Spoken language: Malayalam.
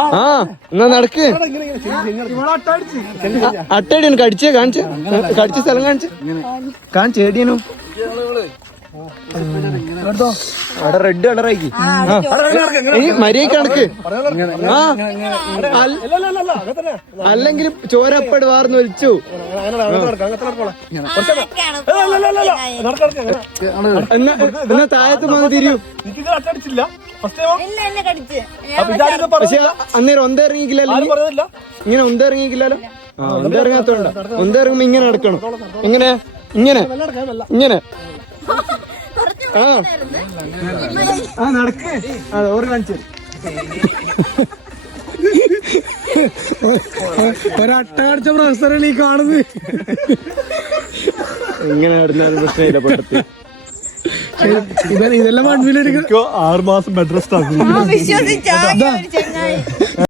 ആ എന്നാ നടക്ക്. അട്ടേടിയാണ് കടിച്ചേ, കാണിച്ച് കടിച്ച സ്ഥലം കാണിച്ച് ഏടിയനു അവിടെ റെഡ് കളറായി മരിയ കണക്ക്. ആ അല്ലെങ്കിൽ ചോരപ്പട് വാർന്ന് വലിച്ചു. എന്നാ താഴത്ത് വന്ന് തിരിയൂ. പക്ഷെ അന്നേരം ഒന്നിറങ്ങിക്കില്ലല്ലോ, ഇങ്ങനെ ഒന്നിറങ്ങിക്കില്ലല്ലോ. ആ ഒന്നിറങ്ങാത്തോണ്ട, ഒന്നിറങ്ങുമ്പോ ഇങ്ങനെ നടക്കണം. എങ്ങനെ ഇങ്ങനെ ഇങ്ങനെ ആ നടക്ക്. അതെ ഓറ് കാണിച്ചു ഒരട്ട കാണിച്ച പ്രൊഫസറാണ് ഈ കാണുന്നത്. ഇങ്ങനെ നടന്നാലും പ്രശ്നമില്ല. പെട്ടത്തി ഇതെല്ലാം 1 മില്യൺ 6 മാസം ബെഡ് റെസ്റ്റ് ആക്കും.